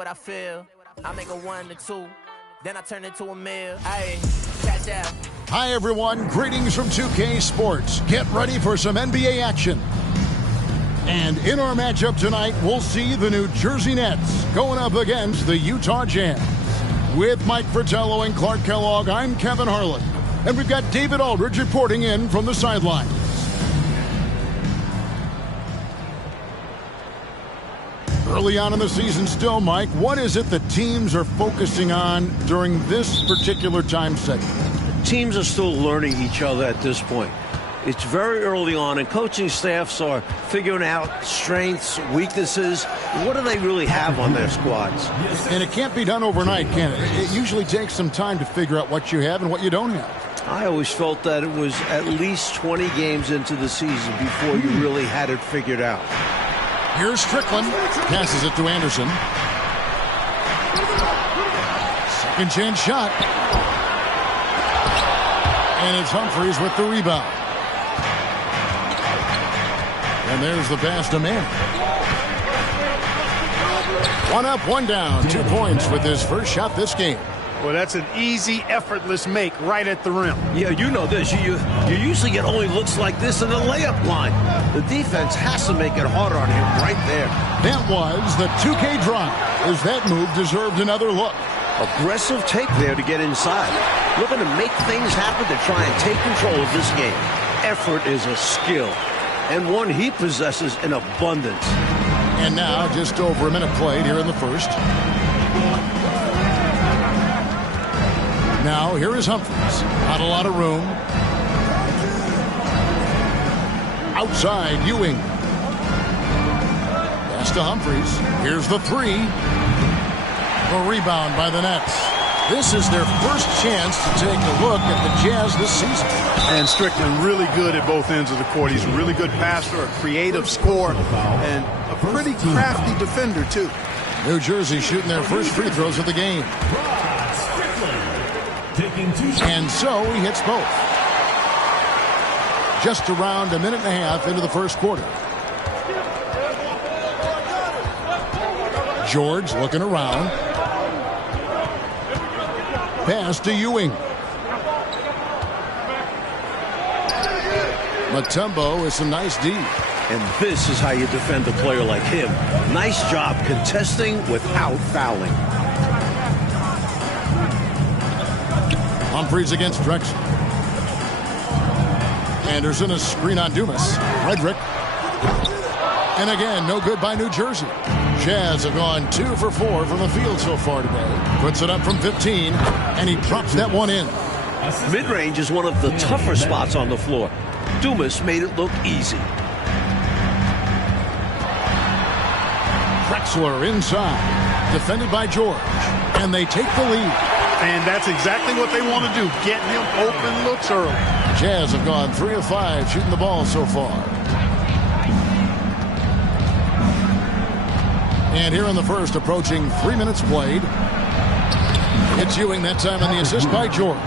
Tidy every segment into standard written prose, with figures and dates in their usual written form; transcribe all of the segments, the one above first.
what I feel. I make a 1 to 2, then I turn into a meal. Ayy, catch out. Hi, everyone. Greetings from 2K Sports. Get ready for some NBA action. And in our matchup tonight, we'll see the New Jersey Nets going up against the Utah Jazz. With Mike Fratello and Clark Kellogg, I'm Kevin Harlan. And we've got David Aldridge reporting in from the sidelines. Early on in the season still, Mike, what is it that teams are focusing on during this particular time segment? Teams are still learning each other at this point. It's very early on, and coaching staffs are figuring out strengths, weaknesses. What do they really have on their squads? And it can't be done overnight, can it? It usually takes some time to figure out what you have and what you don't have. I always felt that it was at least 20 games into the season before you really had it figured out. Here's Strickland. Passes it to Anderson. Second chance shot. And it's Humphries with the rebound. And there's the pass to Manning. 1 up, 1 down. 2 points with his first shot this game. Well, that's an easy, effortless make right at the rim. Yeah, you know this. You usually get only looks like this in the layup line. The defense has to make it harder on him right there. That was the 2K drive, as that move deserved another look. Aggressive take there to get inside. Looking to make things happen to try and take control of this game. Effort is a skill, and one he possesses in abundance. And now, just over a minute played here in the first. Now, here is Humphries. Not a lot of room. Outside, Ewing. Pass to Humphries. Here's the 3. A rebound by the Nets. This is their first chance to take a look at the Jazz this season. And Strickland really good at both ends of the court. He's a really good passer, a creative scorer, and a pretty crafty defender, too. New Jersey shooting their first free throws of the game. And so he hits both. Just around a minute and a half into the first quarter. George looking around. Pass to Ewing. Mutombo is some nice D. And this is how you defend a player like him. Nice job contesting without fouling. Humphries against Drexler. Anderson, a screen on Dumas. Frederick. And again, no good by New Jersey. Jazz have gone 2 for 4 from the field so far today. Puts it up from 15, and he drops that one in. Mid-range is one of the tougher spots on the floor. Dumas made it look easy. Drexler inside. Defended by George. And they take the lead. And that's exactly what they want to do. Get him open looks early. Jazz have gone 3 of 5 shooting the ball so far. And here in the first, approaching 3 minutes played. It's Ewing that time on the assist by George.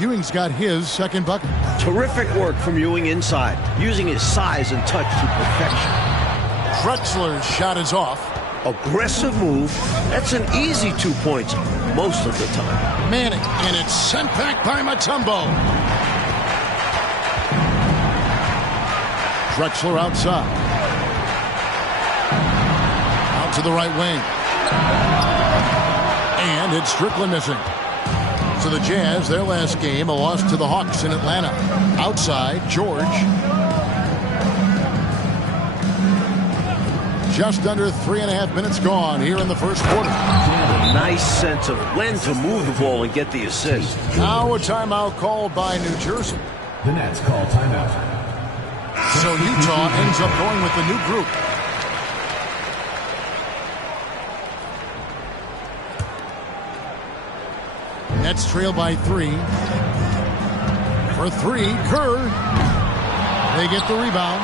Ewing's got his second bucket. Terrific work from Ewing inside, using his size and touch to perfection. Drexler's shot is off. Aggressive move. That's an easy 2 points most of the time. Manning, and it's sent back by Mutombo. Drexler outside. Out to the right wing. And it's Strickland missing. So the Jazz, their last game, a loss to the Hawks in Atlanta. Outside, George. Just under 3.5 minutes gone here in the first quarter. A nice sense of when to move the ball and get the assist. Now a timeout called by New Jersey. The Nets call timeout. So Utah ends up going with the new group. Nets trail by 3. For 3, Kerr. They get the rebound.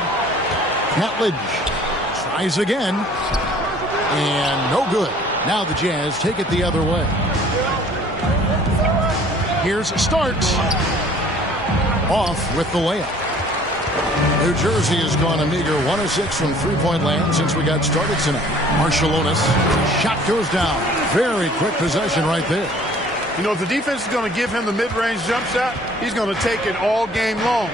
Catledge tries again. And no good. Now the Jazz take it the other way. Here's Starks. Off with the layup. New Jersey has gone a meager 1 of 6 from three-point land since we got started tonight. Marshallonis, shot goes down. Very quick possession right there. You know, if the defense is going to give him the mid-range jump shot, he's going to take it all game long.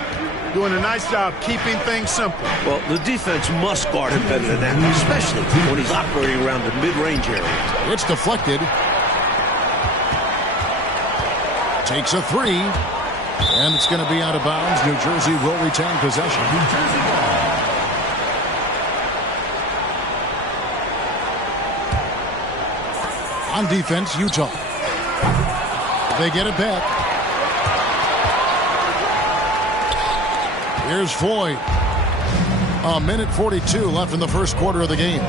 Doing a nice job keeping things simple. Well, the defense must guard him better than that, especially when he's operating around the mid-range area. It's deflected. Takes a three. And it's going to be out of bounds. New Jersey will retain possession. On defense, Utah. They get it back. Here's Floyd. A minute 42 left in the first quarter of the game.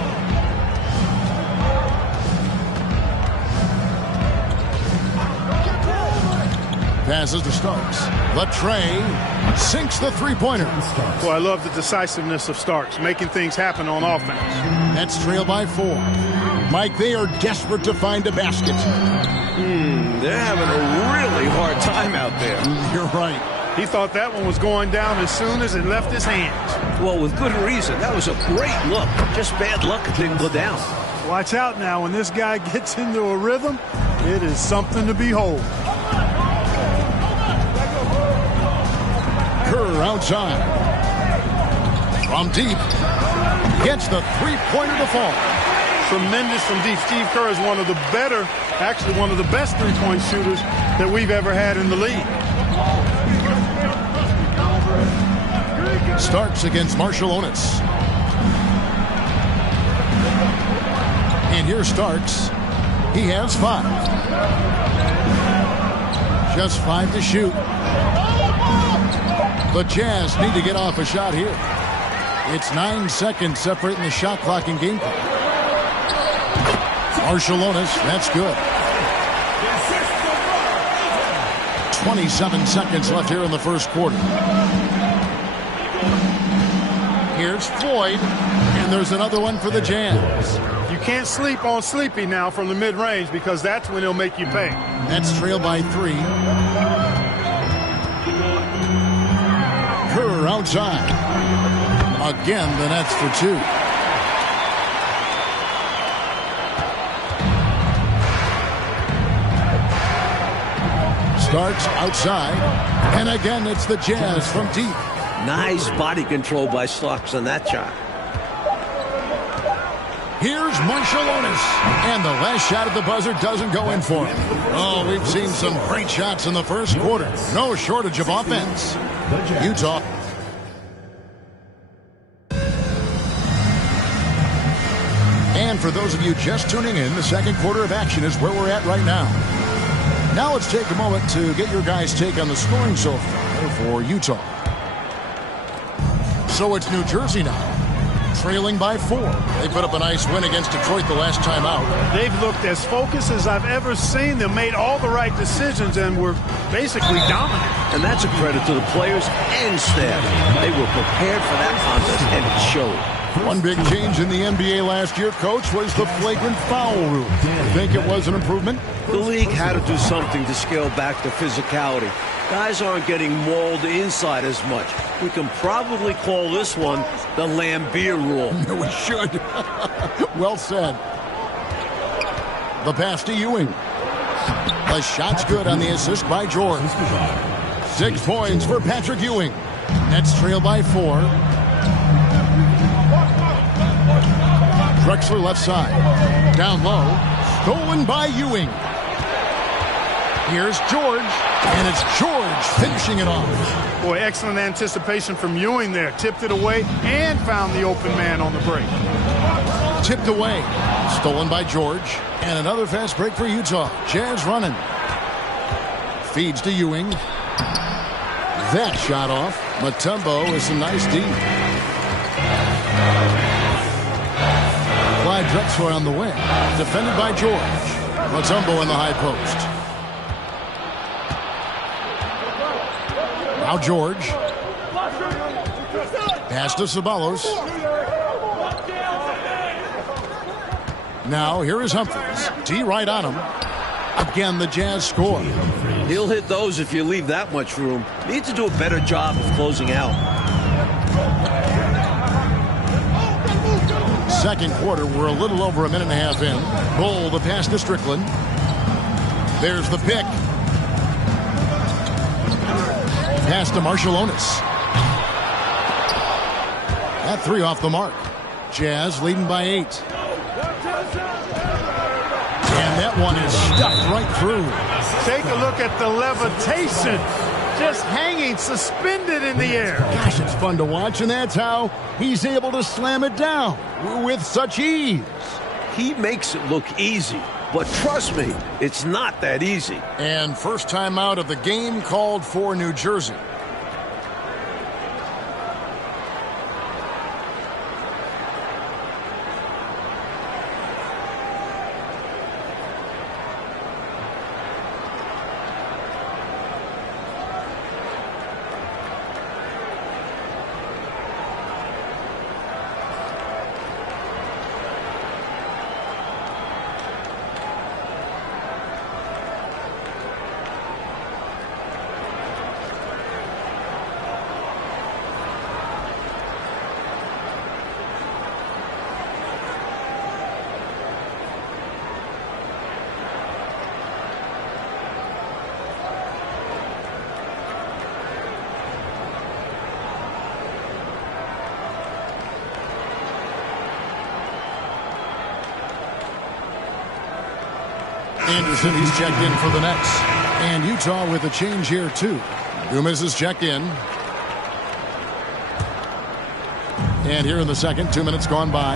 Passes to Starks. Latrey sinks the three-pointer. Well, I love the decisiveness of Starks, making things happen on offense. Nets trail by 4. Mike, they are desperate to find a basket. They're having a really hard time out there. You're right. He thought that one was going down as soon as it left his hands. Well, with good reason. That was a great look. Just bad luck it didn't go down. Watch out now. When this guy gets into a rhythm, it is something to behold. Kerr outside. From deep. Gets the three-pointer to fall. Tremendous from deep. Steve Kerr is one of the better, actually one of the best three-point shooters that we've ever had in the league. Starks against Marshallonis. And here's Starks. He has 5. Just 5 to shoot. The Jazz need to get off a shot here. It's 9 seconds separating the shot clock and game clock. Marshallonis, that's good. 27 seconds left here in the first quarter. Here's Floyd, and there's another one for the Jazz. You can't sleep on Sleepy now from the mid-range because that's when he'll make you pay. Nets trail by 3. Kerr outside. Again, the Nets for 2. Starks outside. And again, it's the Jazz from deep. Nice body control by Starks on that shot. Here's Marshallonis. And the last shot at the buzzer doesn't go in for him. Oh, we've seen some great shots in the first quarter. No shortage of offense. Utah. And for those of you just tuning in, the second quarter of action is where we're at right now. Now let's take a moment to get your guys' take on the scoring so far for Utah. So it's New Jersey now, trailing by 4. They put up a nice win against Detroit the last time out. They've looked as focused as I've ever seen them, made all the right decisions, and were basically dominant. And that's a credit to the players and staff. They were prepared for that contest, and it showed. One big change in the NBA last year, Coach, was the flagrant foul rule. You think it was an improvement? The league had to do something to scale back the physicality. Guys aren't getting mauled inside as much. We can probably call this one the Lambeer rule. We should. Well said. The pass to Ewing. The shot's good on the assist by George. 6 points for Patrick Ewing. Nets trail by 4. Drexler left side. Down low. Stolen by Ewing. Here's George. And it's George finishing it off. Boy, excellent anticipation from Ewing there. Tipped it away and found the open man on the break. Tipped away. Stolen by George. And another fast break for Utah. Jazz running. Feeds to Ewing. That shot off. Mutombo is some nice D. Clyde Drexler on the wing. Defended by George. Mutombo in the high post. Now George. Pass to Ceballos. Now here is Humphries. D right on him. Again, the Jazz score. He'll hit those if you leave that much room. Need to do a better job of closing out. second quarter. We're a little over a minute and a half in. Roll the pass to Strickland. There's the pick. Pass to Marshallonis. That three off the mark. Jazz leading by 8. And that one is stuffed right through. Take a look at the levitation. Just hanging, suspended in the air. Gosh, it's fun to watch, and that's how he's able to slam it down with such ease. He makes it look easy, but trust me, it's not that easy. And first time out of the game called for New Jersey. Anderson, he's checked in for the Nets. And Utah with a change here, too. Dumas is checked in. And here in the second, 2 minutes gone by.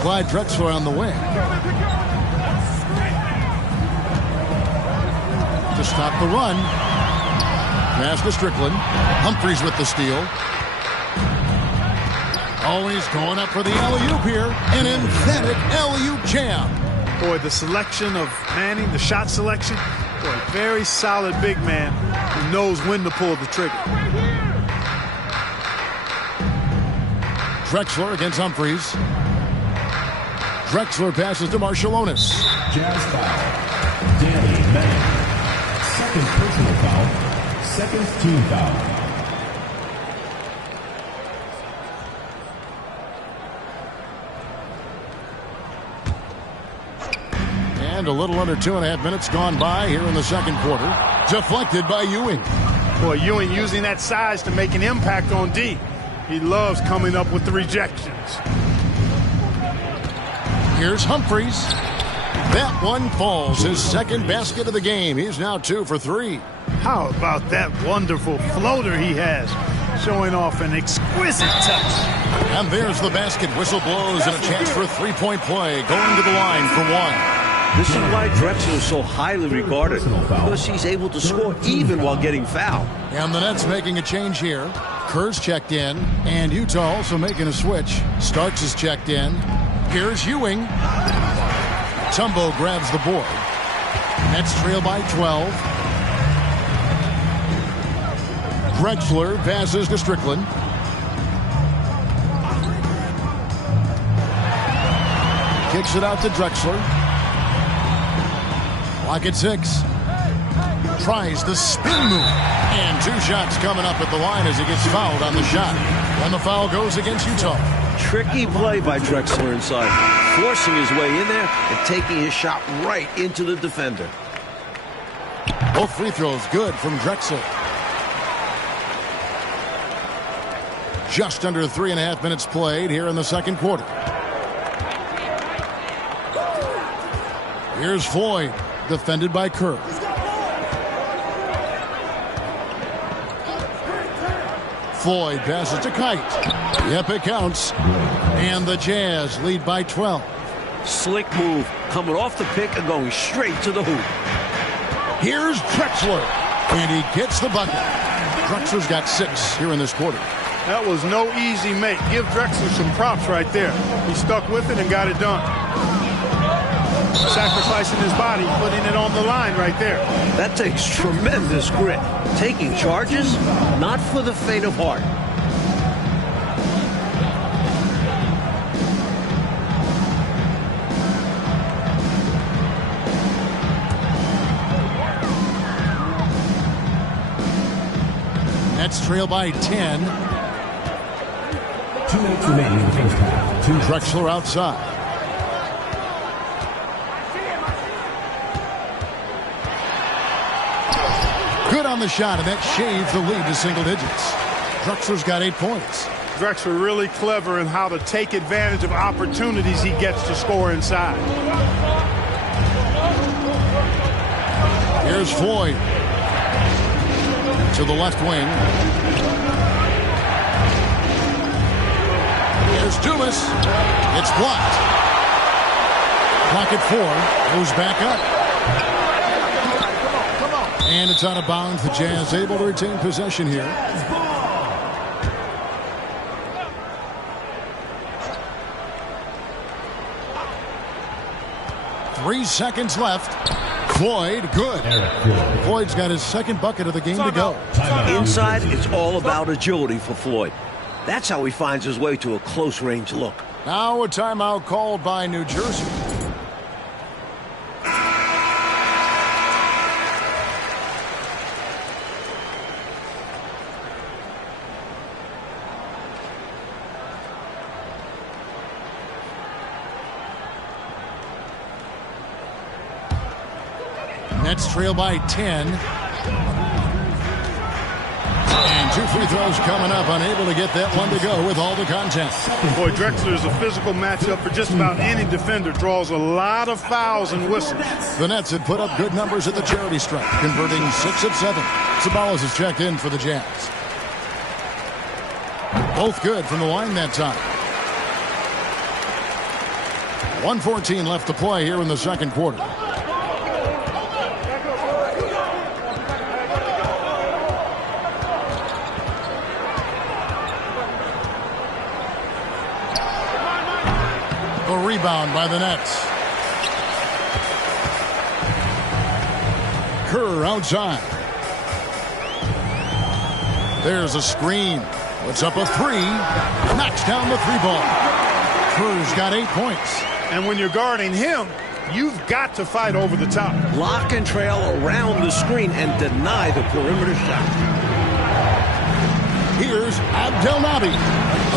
Clyde Drexler on the wing. To stop the run. Pass to Strickland. Humphries with the steal. Always going up for the alley-oop here. An emphatic alley-oop jam. Boy, the selection of Manning, the shot selection, boy, very solid big man who knows when to pull the trigger. Drexler against Humphries. Drexler passes to Marshallonis. Jazz foul. Danny Manning. Second personal foul. Second team foul. And a little under 2.5 minutes gone by here in the second quarter. Deflected by Ewing. Boy, Ewing using that size to make an impact on D. He loves coming up with the rejections. Here's Humphries. That one falls. His second basket of the game. He's now 2 for 3. How about that wonderful floater he has, showing off an exquisite touch. And there's the basket. Whistle blows and a chance for a three-point play. Going to the line for one. This is why Drexler is so highly regarded, because he's able to score even while getting fouled. And the Nets making a change here. Kerr's checked in, and Utah also making a switch. Starks is checked in. Here's Ewing. Tumbo grabs the board. Nets trail by 12. Drexler passes to Strickland. Kicks it out to Drexler. Clock at 6. Tries the spin move. And 2 shots coming up at the line as he gets fouled on the shot. And the foul goes against Utah. Tricky play by Drexler inside, forcing his way in there and taking his shot right into the defender. Both free throws good from Drexler. Just under 3.5 minutes played here in the second quarter. Here's Floyd, defended by Kerr. Floyd passes to Kite. Yep, it counts. And the Jazz lead by 12. Slick move, coming off the pick and going straight to the hoop. Here's Drexler, and he gets the bucket. Drexler's got 6 here in this quarter. That was no easy make. Give Drexler some props right there. He stuck with it and got it done. Sacrificing his body, putting it on the line right there. That takes tremendous grit. Taking charges, not for the faint of heart. Nets trail by 10. 2 minutes remaining in the first half. Drexler outside. Good on the shot, and that shaves the lead to single digits. Drexler's got 8 points. Drexler really clever in how to take advantage of opportunities he gets to score inside. Here's Floyd to the left wing. Here's Dumas. It's blocked. Clock at 4. Goes back up. And it's out of bounds. The Jazz able to retain possession here. Three seconds left. Floyd, good. Floyd's got his second bucket of the game to go. Inside, it's all about agility for Floyd. That's how he finds his way to a close-range look. Now a timeout called by New Jersey. Nets trail by 10. And 2 free throws coming up. Unable to get that one to go with all the contact. Boy, Drexler is a physical matchup for just about any defender. Draws a lot of fouls and whistles. The Nets had put up good numbers at the charity stripe, converting 6 of 7. Sabalas has checked in for the Jazz. Both good from the line that time. 1:14 left to play here in the second quarter. A rebound by the Nets. Kerr outside. There's a screen. Puts up a 3. Knocks down the 3 ball. Kerr's got 8 points. And when you're guarding him, you've got to fight over the top. Lock and trail around the screen and deny the perimeter shot. Here's Abdelnaby.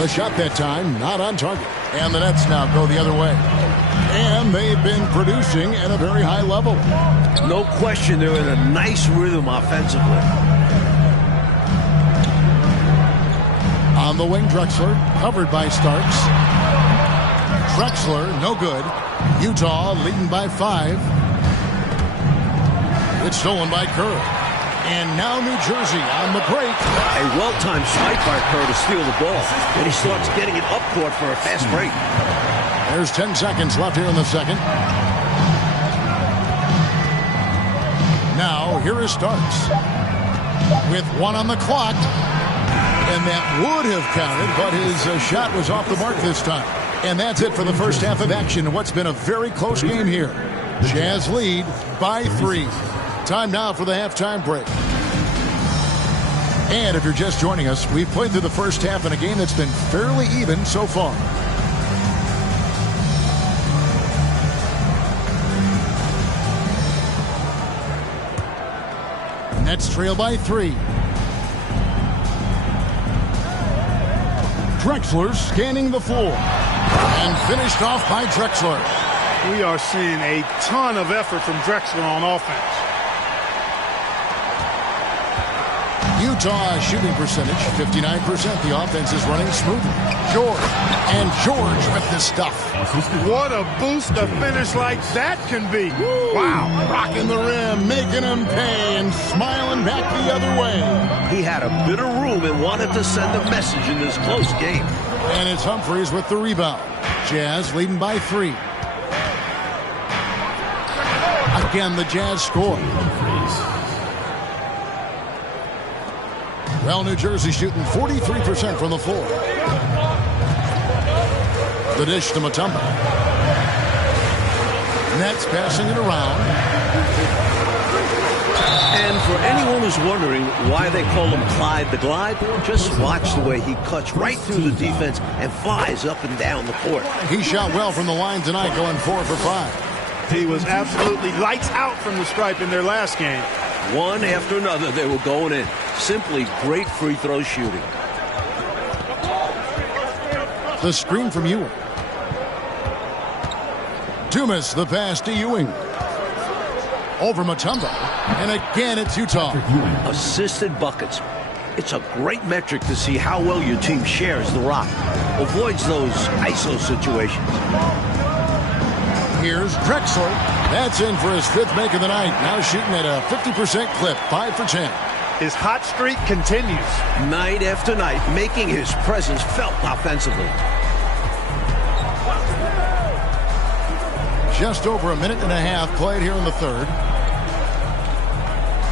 A shot that time, not on target. And the Nets now go the other way. And they've been producing at a very high level. No question, they're in a nice rhythm offensively. On the wing, Drexler, covered by Starks. Drexler, no good. Utah leading by 5. It's stolen by Kerr. And now New Jersey on the break. A well-timed swipe by Kerr to steal the ball. And he starts getting it up court for a fast break. There's 10 seconds left here in the second. Now, here is Starks. With 1 on the clock. And that would have counted, but his shot was off the mark this time. And that's it for the first half of action. What's been a very close game here. Jazz lead by 3. Time now for the halftime break. And if you're just joining us, we've played through the first half in a game that's been fairly even so far. Nets trail by 3. Drexler scanning the floor. And finished off by Drexler. We are seeing a ton of effort from Drexler on offense. Utah shooting percentage, 59%. The offense is running smoothly. George. And George with the stuff. What a boost a finish like that can be. Wow. Rocking the rim, making him pay, and smiling back the other way. He had a bit of room and wanted to send a message in this close game. And it's Humphries with the rebound. Jazz leading by 3. Again, the Jazz score. Well, New Jersey shooting 43% from the floor. The dish to Mutombo. Nets passing it around. And for anyone who's wondering why they call him Clyde the Glide, just watch the way he cuts right through the defense and flies up and down the court. He shot well from the line tonight, going 4 for 5. He was absolutely lights out from the stripe in their last game. One after another, they were going in. Simply great free throw shooting. The screen from Ewing. Dumas, the pass to Ewing. Over Mutombo. And again, it's Utah. Assisted buckets. It's a great metric to see how well your team shares the rock. Avoids those ISO situations. Here's Drexler. That's in for his 5th make of the night. Now shooting at a 50% clip, 5 for 10. His hot streak continues. Night after night, making his presence felt offensively. Just over a minute and a half played here in the 3rd.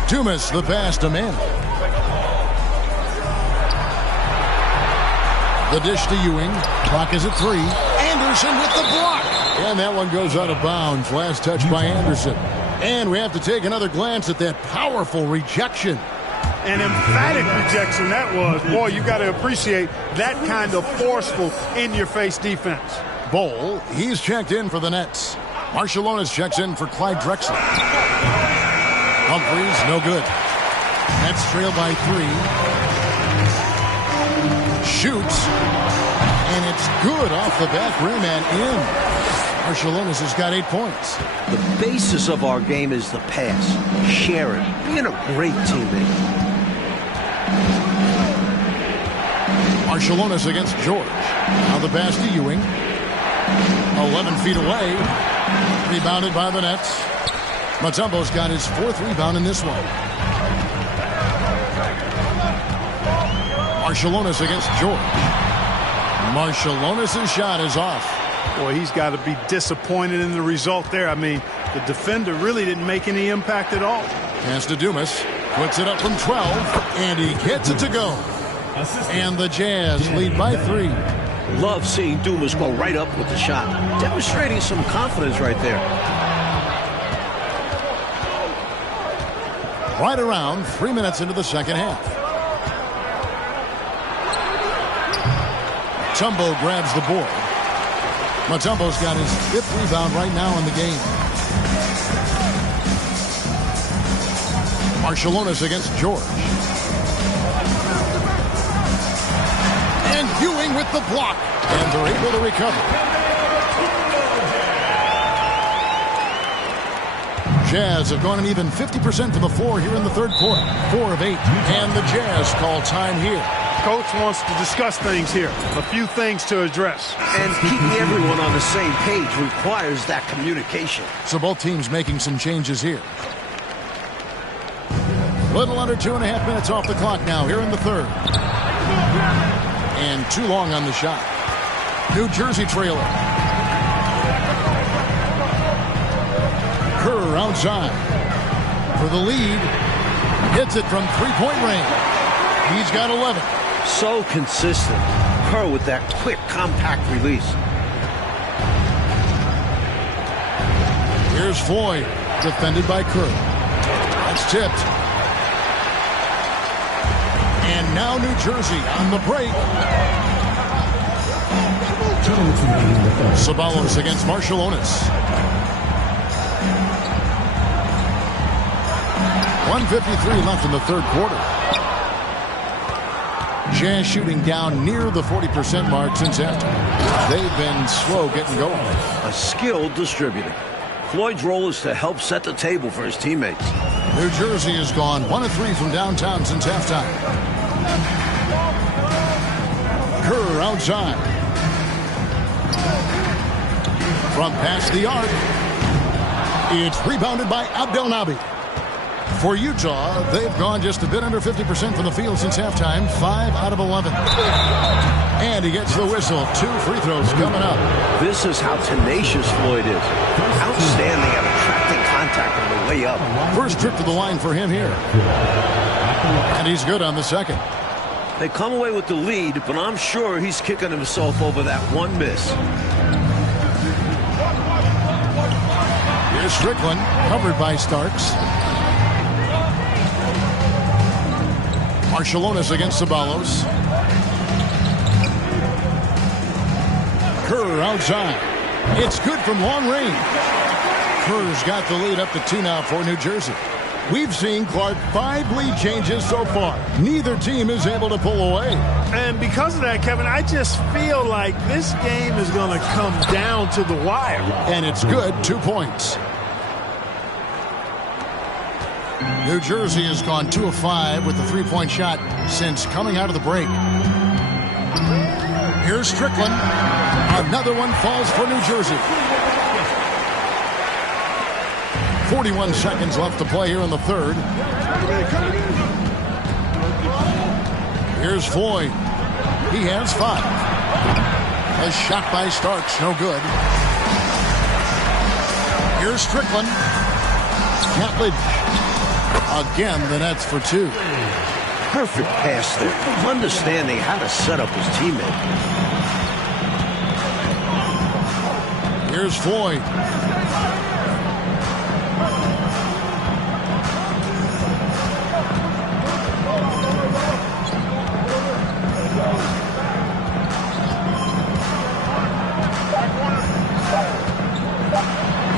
Dumas, the pass to Mann. The dish to Ewing. Clock is at 3. Anderson with the block. And that one goes out of bounds. Last touch by Anderson. And we have to take another glance at that powerful rejection. An emphatic rejection that was. Boy, you got to appreciate that kind of forceful, in-your-face defense. Bowl, he's checked in for the Nets. Marciulionis checks in for Clyde Drexler. Humphries, no good. Nets trail by 3. Shoots. And it's good off the back rim and in. Marciulionis has got 8 points. The basis of our game is the pass. Share it. Being a great teammate. Marciulionis against George. Now the pass to Ewing. 11 feet away. Rebounded by the Nets. Mutombo's got his 4th rebound in this one. Marciulionis against George. Marciulionis' shot is off. Boy, he's got to be disappointed in the result there. I mean, the defender really didn't make any impact at all. Pass to Dumas. Puts it up from 12. And he gets it to go. And the Jazz lead by 3. Love seeing Dumas go right up with the shot. Demonstrating some confidence right there. Right around 3 minutes into the 2nd half. Mutombo grabs the board. Mutombo's got his 5th rebound right now in the game. Marciulionis against George. And Ewing with the block. And they're able to recover. Jazz have gone an even 50% from the floor here in the 3rd quarter. 4 of 8. And the Jazz call time here. Coach wants to discuss things here. A few things to address. And keeping everyone on the same page requires that communication. So both teams making some changes here. Little under 2.5 minutes off the clock now here in the 3rd. And too long on the shot. New Jersey trailer. Kerr outside. For the lead. Hits it from 3-point range. He's got 11. So consistent. Kerr with that quick, compact release. Here's Floyd. Defended by Kerr. That's tipped. And now New Jersey on the break. Ceballos against Marciulionis. 1:53 left in the 3rd quarter. Jazz shooting down near the 40% mark since after. They've been slow getting going. A skilled distributor. Floyd's role is to help set the table for his teammates. New Jersey has gone 1 of 3 from downtown since halftime. Kerr outside. From past the arc. It's rebounded by Abdelnaby. For Utah, they've gone just a bit under 50% from the field since halftime. 5 out of 11. And he gets the whistle. 2 free throws coming up. This is how tenacious Floyd is. Outstanding at attracting contact on the way up. First trip to the line for him here. And he's good on the 2nd. They come away with the lead, but I'm sure he's kicking himself over that one miss. Here's Strickland, covered by Starks. Marciulionis against Ceballos. Kerr outside. It's good from long range. Kerr's got the lead up to 2 now for New Jersey. We've seen, Clark, 5 lead changes so far. Neither team is able to pull away. And because of that, Kevin, I just feel like this game is going to come down to the wire. And it's good, 2 points. New Jersey has gone 2 of 5 with the 3-point shot since coming out of the break. Here's Strickland. Another one falls for New Jersey. 41 seconds left to play here in the third. Here's Floyd. He has 5. A shot by Starks, no good. Here's Strickland. Catledge. Again, the Nets for 2. Perfect pass there. Understanding how to set up his teammate. Here's Floyd.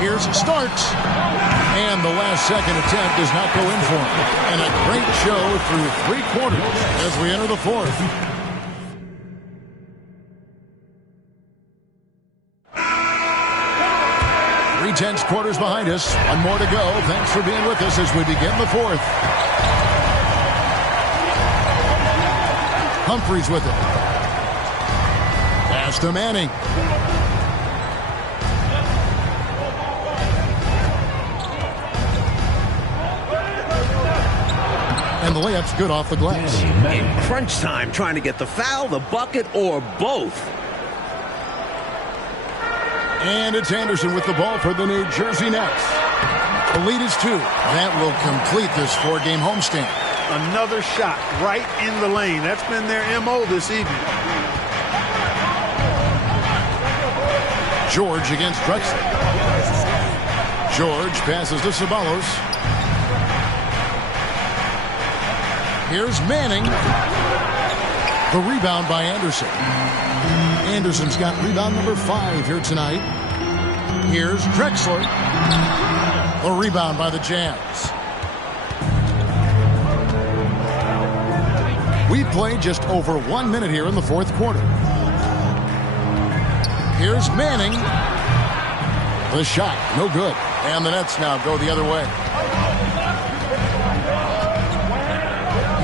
Here's Starks. And the last second attempt does not go in for him. And a great show through 3 quarters as we enter the fourth. Three-tenths quarters behind us. 1 more to go. Thanks for being with us as we begin the fourth. Humphries with it. Pass to Manning. And the layup's good off the glass. In crunch time, trying to get the foul, the bucket, or both. And it's Anderson with the ball for the New Jersey Nets. The lead is 2. That will complete this 4-game homestand. Another shot right in the lane. That's been their MO this evening. George against Drexler. George passes to Ceballos. Here's Manning. The rebound by Anderson. Anderson's got rebound number 5 here tonight. Here's Drexler. The rebound by the Jazz. We played just over 1 minute here in the fourth quarter. Here's Manning. The shot, no good. And the Nets now go the other way.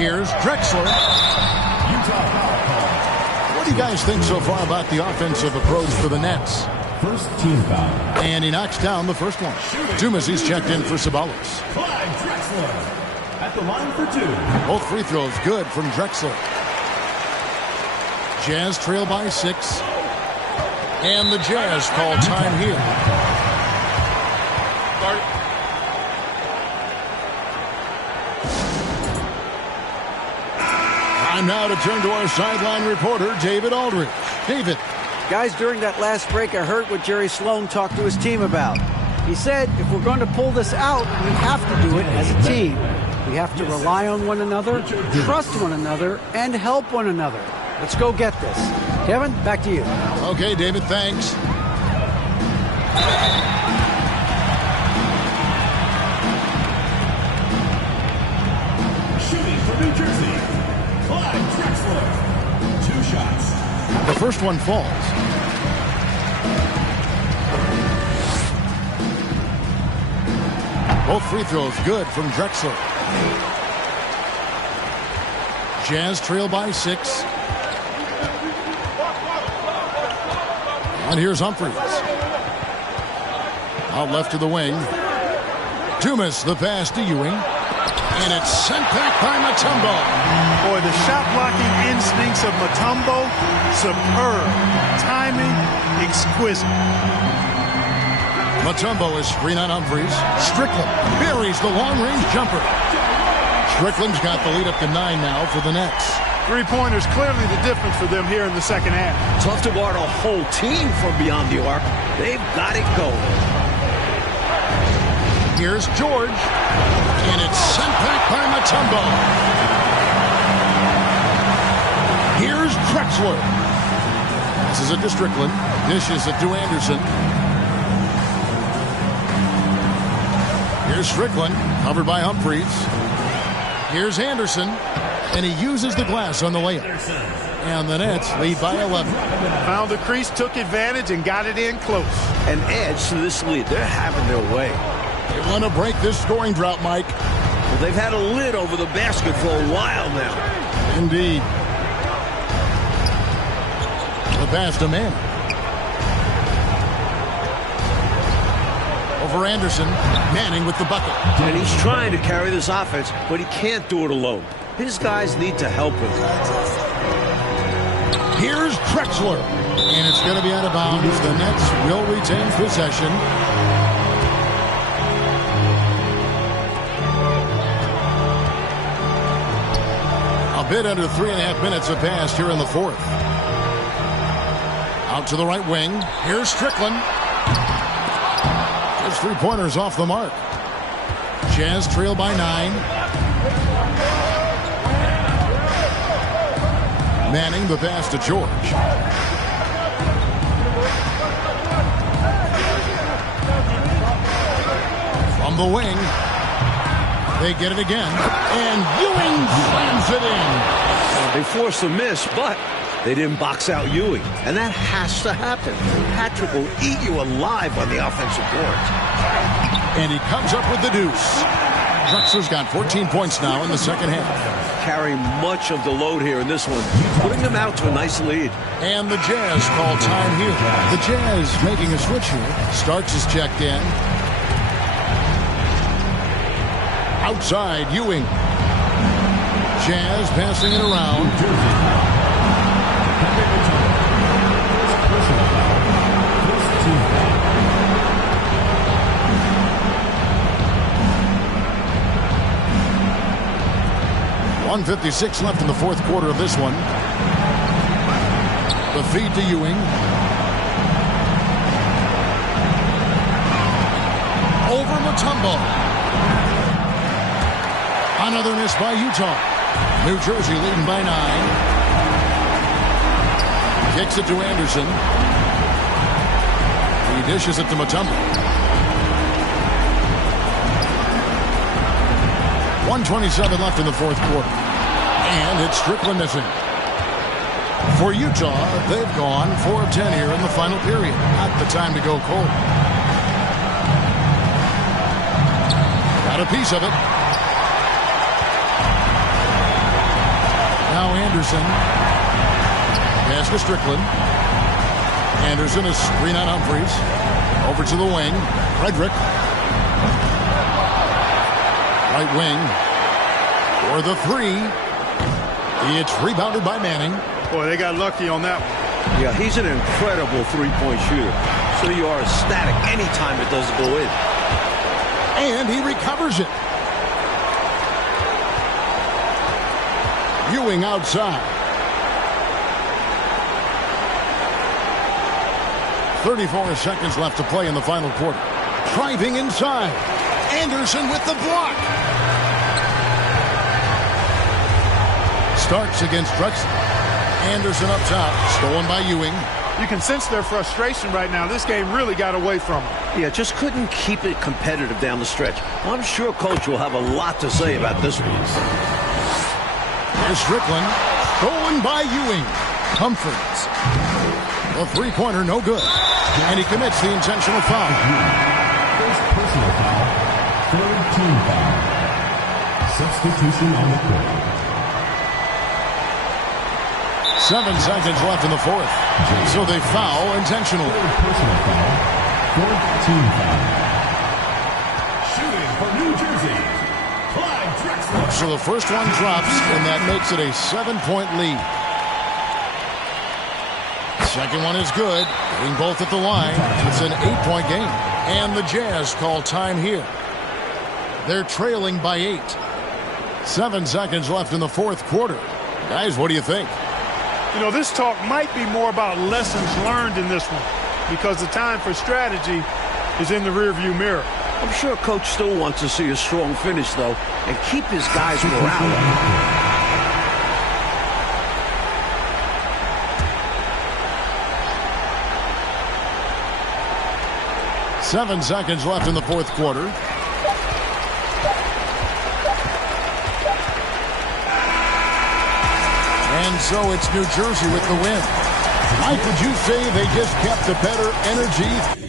Here's Drexler. What do you guys think so far about the offensive approach for the Nets? First team foul. And he knocks down the first one. Dumas, he's checked in for Ceballos. Clyde Drexler at the line for 2. Both free throws good from Drexler. Jazz trail by 6. And the Jazz call time here. Time now to turn to our sideline reporter, David Aldridge. David. Guys, during that last break, I heard what Jerry Sloan talked to his team about. He said, if we're going to pull this out, we have to do it as a team. We have to rely on one another, trust one another, and help one another. Let's go get this. Kevin, back to you. Okay, David, thanks. Shooting for New Jersey, Clyde Drexler. 2 shots. The first one falls. Both free throws good from Drexler. Jazz trail by 6. And here's Humphries. Out left to the wing. Dumas, the pass to Ewing. And it's sent back by Mutombo. Boy, the shot blocking instincts of Mutombo, superb. Timing, exquisite. Mutombo is screen on Humphries. Strickland buries the long-range jumper. Strickland's got the lead up to 9 now for the Nets. 3-pointers clearly the difference for them here in the second half. Tough to guard a whole team from beyond the arc. They've got it going. Here's George. And it's sent back by Mutombo. Here's Drexler. This is it to Strickland. Dishes it to Anderson. Here's Here's Strickland, covered by Humphries. Here's Anderson, and he uses the glass on the layup. And the Nets lead by 11. Found the crease, took advantage, and got it in close. And adds to this lead. They're having their way. They want to break this scoring drought, Mike. Well, they've had a lid over the basket for a while now. Indeed. The pass to Manning. Over Anderson. Manning with the bucket. And he's trying to carry this offense, but he can't do it alone. His guys need to help him. Here's Drexler. And it's going to be out of bounds. The Nets will retain possession. A bit under 3.5 minutes have passed here in the fourth. Out to the right wing. Here's Strickland. His three-pointers off the mark. Jazz trail by 9. Manning the pass to George. From the wing. They get it again. And Ewing slams it in. They forced a miss, but they didn't box out Ewing. And that has to happen. Patrick will eat you alive on the offensive boards. And he comes up with the deuce. Drexler's got 14 points now in the second half. Carrying much of the load here in this one, putting them out to a nice lead. And the Jazz call time here. The Jazz making a switch here. Starks is checked in. Outside, Ewing. Jazz passing it around. 1:56 left in the fourth quarter of this one. The feed to Ewing. Over Mutombo. Another miss by Utah. New Jersey leading by 9. Kicks it to Anderson. He dishes it to Mutombo. 1:27 left in the fourth quarter. And it's Strickland missing. For Utah, they've gone 4 of 10 here in the final period. Not the time to go cold. Got a piece of it. Now Anderson. Pass to Strickland. Anderson is screen on Humphries. Over to the wing. Frederick. Right wing for the 3. It's rebounded by Manning. Boy, they got lucky on that one. Yeah, he's an incredible three-point shooter. So you are ecstatic anytime it doesn't go in. And he recovers it. Ewing outside. 34 seconds left to play in the final quarter. Driving inside. Anderson with the block. Starks against Drexler. Anderson up top. Stolen by Ewing. You can sense their frustration right now. This game really got away from them. Yeah, just couldn't keep it competitive down the stretch. I'm sure Coach will have a lot to say about this one. Here's Strickland. Stolen by Ewing. Humphries. The three-pointer no good. And he commits the intentional foul. First personal foul. Third team foul. Substitution on the court. 7 seconds left in the fourth. So they foul intentionally. Third personal foul. Fourth team foul. Shooting for New Jersey, Clyde Drexler. So the first one drops, and that makes it a 7-point lead. Second one is good. Hitting both at the line. It's an 8-point game. And the Jazz call time here. They're trailing by 8. 7 seconds left in the fourth quarter. Guys, what do you think? You know, this talk might be more about lessons learned in this one because the time for strategy is in the rearview mirror. I'm sure Coach still wants to see a strong finish, though, and keep his guys' morale up. 7 seconds left in the fourth quarter. And so it's New Jersey with the win. Mike, would you say they just kept the better energy?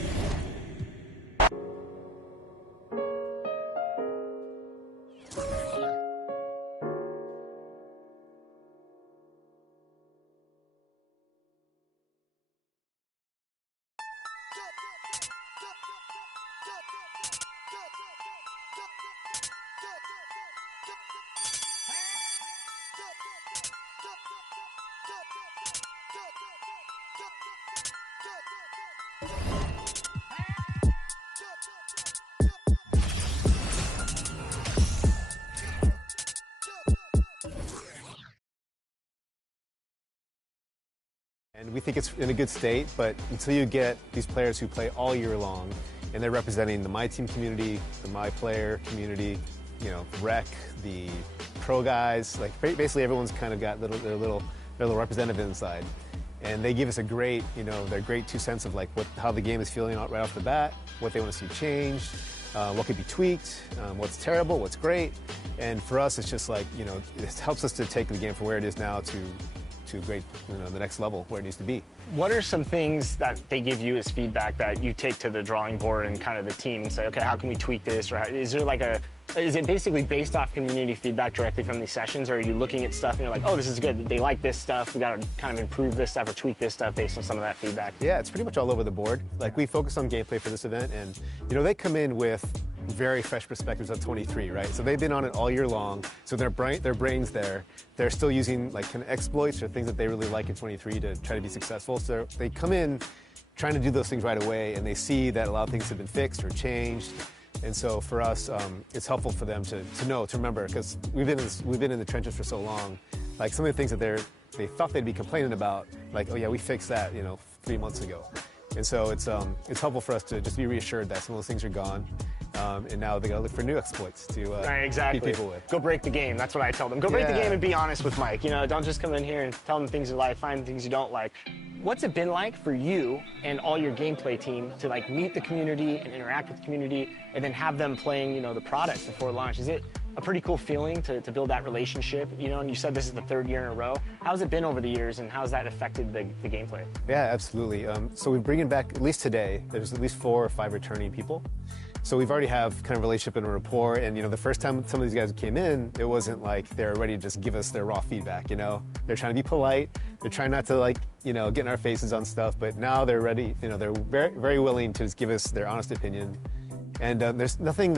And we think it's in a good state, but until you get these players who play all year long, and they're representing the My Team community, the My Player community, you know, rec, the pro guys, like basically everyone's kind of got their little representative inside. And they give us a great, you know, their great 2 cents of like how the game is feeling right off the bat, what they want to see changed, what could be tweaked, what's terrible, what's great. And for us, it's just like, you know, it helps us to take the game from where it is now to great, you know, the next level where it needs to be. What are some things that they give you as feedback that you take to the drawing board and kind of the team and say, okay, how can we tweak this? Or is there like is it basically based off community feedback directly from these sessions, or are you looking at stuff and you're like, oh, this is good, they like this stuff, we got to kind of improve this stuff or tweak this stuff based on some of that feedback? Yeah, it's pretty much all over the board. Like, we focus on gameplay for this event, and, you know, they come in with very fresh perspectives of 23, right? So they've been on it all year long, so their brains there, they're still using like kind of exploits or things that they really like in 23 to try to be successful. So they come in trying to do those things right away, and they see that a lot of things have been fixed or changed. And so for us, it's helpful for them to know, to remember, because we've been in the trenches for so long. Like, some of the things that they thought they'd be complaining about, like, oh yeah, we fixed that, you know, 3 months ago. And so it's helpful for us to just be reassured that some of those things are gone. And now they got to look for new exploits to beat people with. Go break the game. That's what I tell them. Go break the game and be honest with Mike. You know, don't just come in here and tell them things you like, find things you don't like. What's it been like for you and all your gameplay team to like meet the community and interact with the community and then have them playing, you know, the product before launch? Is it a pretty cool feeling to build that relationship? You know, and you said this is the 3rd year in a row. How's it been over the years, and how's that affected the gameplay? Yeah, absolutely. So we're bringing back, at least today, there's at least 4 or 5 returning people. So we've already have kind of relationship and a rapport, and, you know, the first time some of these guys came in, it wasn't like they're ready to just give us their raw feedback, you know? They're trying to be polite, they're trying not to, like, you know, get in our faces on stuff, but now they're ready, you know, they're very, very willing to just give us their honest opinion. And there's nothing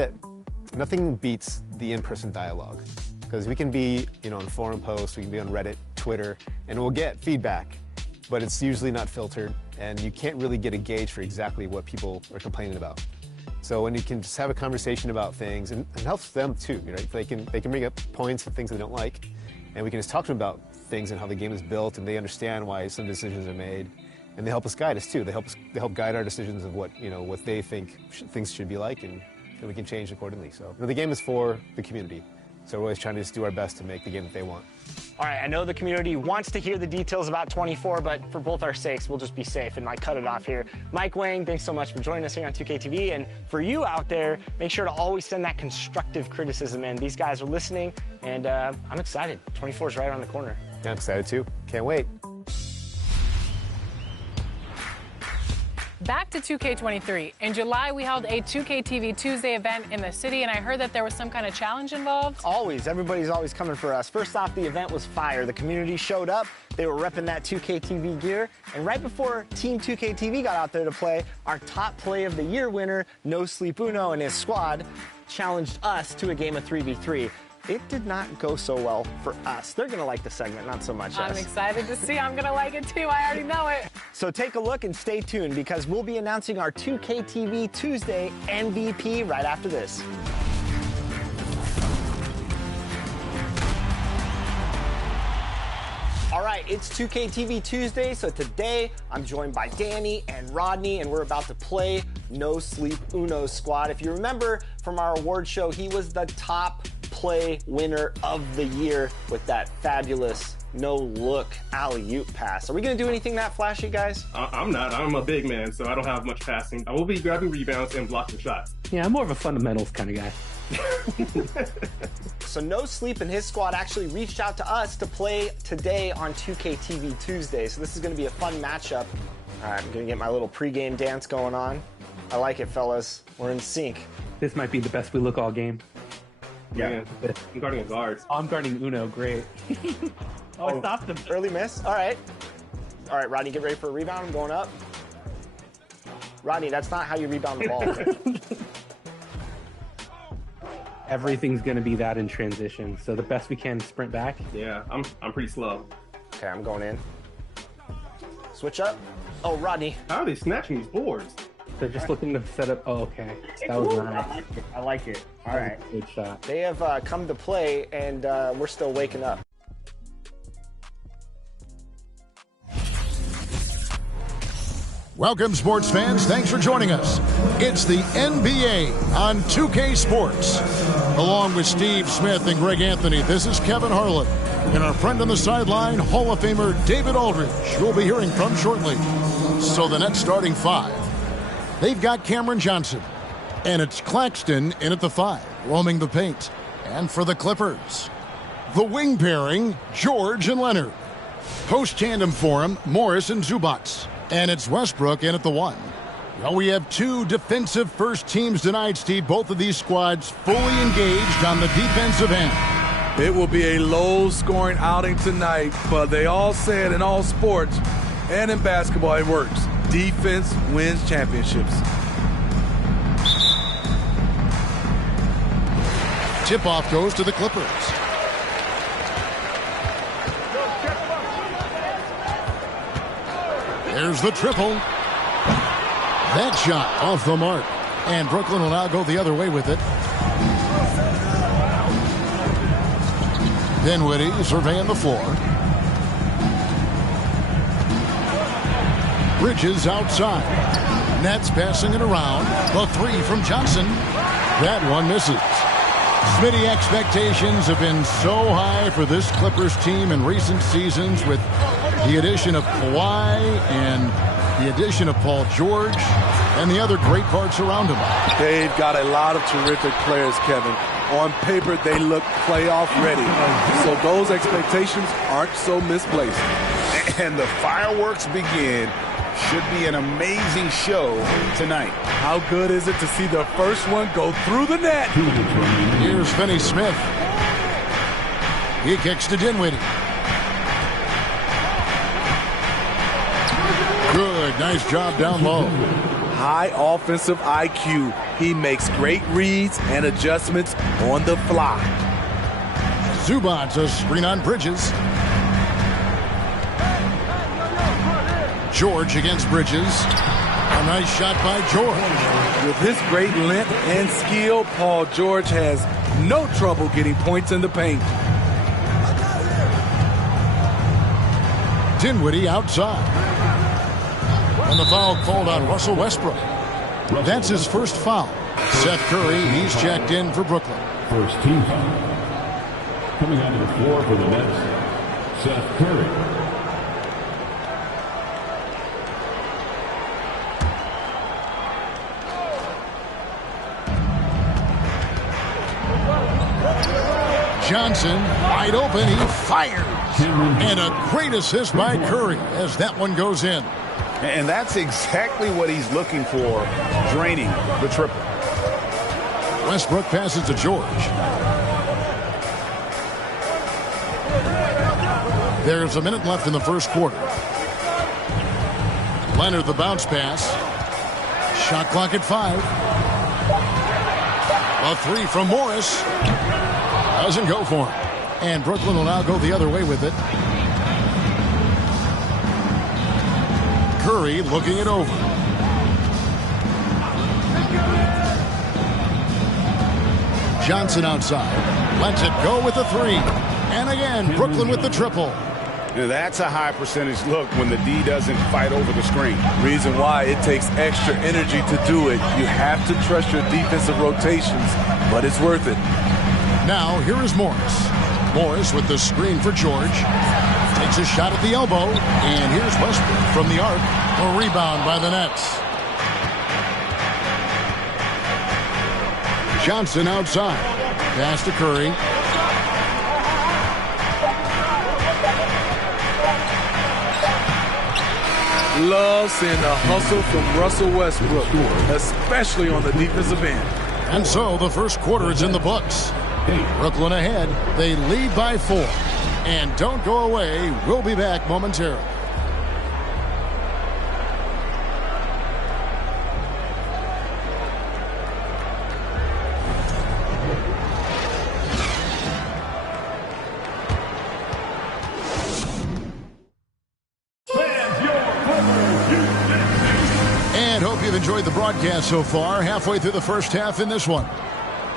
beats the in-person dialogue, because we can be, you know, on forum posts, we can be on Reddit, Twitter, and we'll get feedback, but it's usually not filtered, and you can't really get a gauge for exactly what people are complaining about. So when you can just have a conversation about things, and it helps them too, right? They can bring up points of things they don't like, and we can just talk to them about things and how the game is built, and they understand why some decisions are made, and they help guide us too. They help guide our decisions of what, you know, what they think things should be like, and we can change accordingly. So, you know, the game is for the community, so we're always trying to just do our best to make the game that they want. All right, I know the community wants to hear the details about 24, but for both our sakes, we'll just be safe and like cut it off here. Mike Wang, thanks so much for joining us here on 2K TV. And for you out there, make sure to always send that constructive criticism in. These guys are listening, and I'm excited. 24 is right around the corner. Yeah, I'm excited too. Can't wait. Back to 2K23. In July, we held a 2K TV Tuesday event in the city, and I heard that there was some kind of challenge involved. Always. Everybody's always coming for us. First off, the event was fire. The community showed up. They were repping that 2K TV gear. And right before Team 2K TV got out there to play, our top play of the year winner, No Sleep Uno, and his squad challenged us to a game of 3v3. It did not go so well for us. They're going to like the segment, not so much us. I'm excited to see. I'm going to like it too. I already know it. So take a look and stay tuned, because we'll be announcing our 2K TV Tuesday MVP right after this. All right, it's 2K TV Tuesday, so today I'm joined by Danny and Rodney, and we're about to play No Sleep Uno squad. If you remember from our award show, he was the top play winner of the year with that fabulous no-look alley-oop pass. Are we going to do anything that flashy, guys? I'm not. I'm a big man, so I don't have much passing. I will be grabbing rebounds and blocking shots. Yeah, I'm more of a fundamentals kind of guy. So No Sleep and his squad actually reached out to us to play today on 2K TV Tuesday. So this is going to be a fun matchup. All right, I'm going to get my little pregame dance going on. I like it, fellas. We're in sync. This might be the best we look all game. Yeah. I'm guarding a guard. Oh, I'm guarding Uno. Great. I stopped him. Early miss. All right. All right, Rodney, get ready for a rebound. I'm going up. Rodney, that's not how you rebound the ball. Everything's going to be that in transition. So the best we can, sprint back. Yeah, I'm pretty slow. Okay, I'm going in. Switch up. Oh, Rodney. How are they snatching these boards? They're just looking to set up. Oh, okay. That was nice. I like it. All right. Good shot. They have come to play, and we're still waking up. Welcome, sports fans. Thanks for joining us. It's the NBA on 2K Sports. Along with Steve Smith and Greg Anthony, this is Kevin Harlan. And our friend on the sideline, Hall of Famer David Aldridge, who we'll be hearing from shortly. So the Nets starting five. They've got Cameron Johnson. And it's Claxton in at the 5, roaming the paint. And for the Clippers, the wing pairing, George and Leonard. Post tandem for him, Morris and Zubats. And it's Westbrook in at the 1. Well, we have 2 defensive first teams tonight, Steve. Both of these squads fully engaged on the defensive end. It will be a low-scoring outing tonight, but they all say it in all sports and in basketball, it works. Defense wins championships. Tip-off goes to the Clippers. There's the triple. That shot off the mark. And Brooklyn will now go the other way with it. Dinwiddie surveying the floor. Bridges outside. Nets passing it around. The 3 from Johnson. That one misses. Smitty, expectations have been so high for this Clippers team in recent seasons with the addition of Kawhi and the addition of Paul George and the other great parts around him. They've got a lot of terrific players, Kevin. On paper, they look playoff ready. So those expectations aren't so misplaced. And the fireworks begin. Should be an amazing show tonight. How good is it to see the first one go through the net? Here's Finney Smith. He kicks to Dinwiddie. Good, nice job down low. High offensive IQ. He makes great reads and adjustments on the fly. Zubats a screen on Bridges. George against Bridges. A nice shot by George. With his great length and skill, Paul George has no trouble getting points in the paint. Dinwiddie outside. And the foul called on Russell Westbrook. That's his first foul. Seth Curry, he's checked in for Brooklyn. First team foul. Coming onto the floor for the Nets, Seth Curry. Johnson, wide open, he fires. And a great assist by Curry as that one goes in. And that's exactly what he's looking for, draining the triple. Westbrook passes to George. There's a minute left in the first quarter. Leonard, the bounce pass. Shot clock at 5. A 3 from Morris. Doesn't go for him. And Brooklyn will now go the other way with it. Curry looking it over. Johnson outside. Lets it go with the 3. And again, Brooklyn with the triple. Now that's a high percentage look when the D doesn't fight over the screen. Reason why it takes extra energy to do it. You have to trust your defensive rotations, but it's worth it. Now, here is Morris. Morris with the screen for George. Takes a shot at the elbow, and here's Westbrook from the arc. A rebound by the Nets. Johnson outside. Pass to Curry. Love seeing the hustle from Russell Westbrook, especially on the defensive end. And so the first quarter is in the books. Brooklyn ahead. They lead by 4. And don't go away. We'll be back momentarily. And hope you've enjoyed the broadcast so far. Halfway through the first half in this one.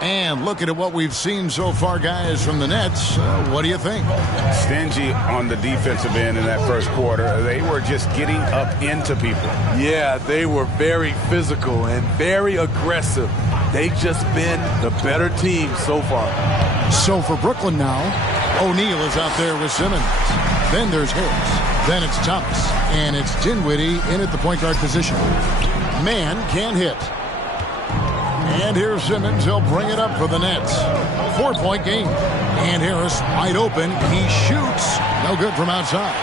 And looking at what we've seen so far, guys, from the Nets, what do you think? Stingy on the defensive end in that first quarter. They were just getting up into people. Yeah, they were very physical and very aggressive. They've just been the better team so far. So for Brooklyn now, O'Neal is out there with Simmons. Then there's Harris. Then it's Thomas. And it's Dinwiddie in at the point guard position. Man can't hit. And here's Simmons. He'll bring it up for the Nets. 4-point game. And Harris wide open. He shoots. No good from outside.